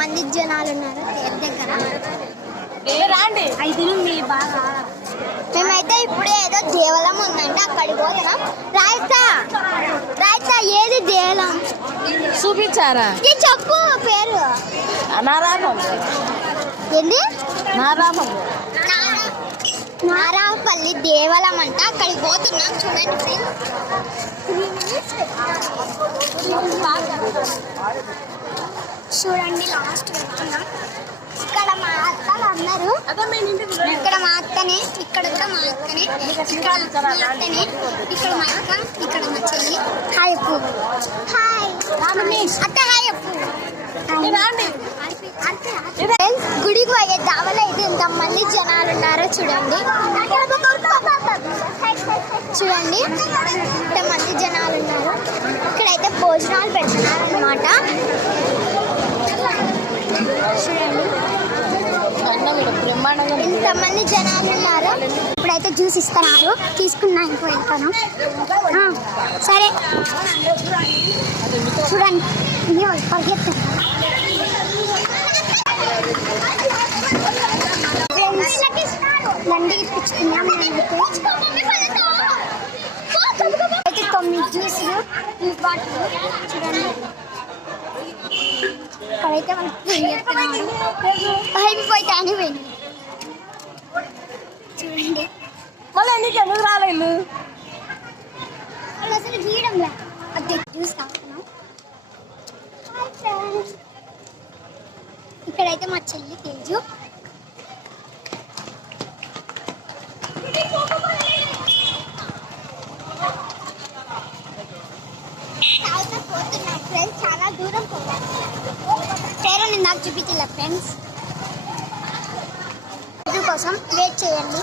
మంది జనాలు ఉన్నారు తేరు దగ్గర. రాండి ఐదు మీ బాగా. మేమైతే ఇప్పుడు ఏదో దేవాలయం ఉందంటే అక్కడికి పోతున్నాం. రాయిస్తా రాయిస్తా ఏది దేవాలయం చూపించారా? చెప్పు పేరు. నారాపం. ఏంది? నారాపం. నారాపల్లి దేవాలయం అంట అక్కడికి పోతున్నాం. చూడండి చూడండి లాస్ట్ వెళ్తున్నాం. ఇక్కడ మా అత్తలు అందరూ. ఇక్కడ మా అత్తనే, ఇక్కడ కూడా మా అత్తనే, ఇక్కడ మా అత్తనే, ఇక్కడ మా అక్క, ఇక్కడ మా చెల్లి. హాయ్ అప్పు. హాయ్ అత్త. హాయ్ అప్పు. గుడికి పోయే దావలో అయితే ఎంతమంది జనాలు ఉన్నారో చూడండి. చూడండి ఇంతమంది జనాలు ఉన్నారు. ఇక్కడైతే భోజనాలు పెడుతున్నారు అన్నమాట. చూడండి ఇంతమంది జనాలు ఉన్నారు. ఇప్పుడైతే జ్యూస్ ఇస్తున్నారు. తీసుకున్నా ఇంకో వెళ్తాను. సరే చూడండి బండి ఇప్పించుకున్నాం. అయితే 9 జ్యూసులు బాటిల్ చూడండి. ఇక్కడైతే అయిపోయితే అని పోయింది. చూడండి మళ్ళీ నీకు ఎందుకు రాలేదు? వాళ్ళు అసలు గీయడం లేదు. అది జ్యూస్ తాగుతున్నాం. ఇక్కడైతే మా చెల్లి తేజు. ఫ్రెండ్స్ చాలా దూరం పోవాలి. పేరు నేను నాకు చూపించలే ఫ్రెండ్స్. కోసం వెయిట్ చేయండి.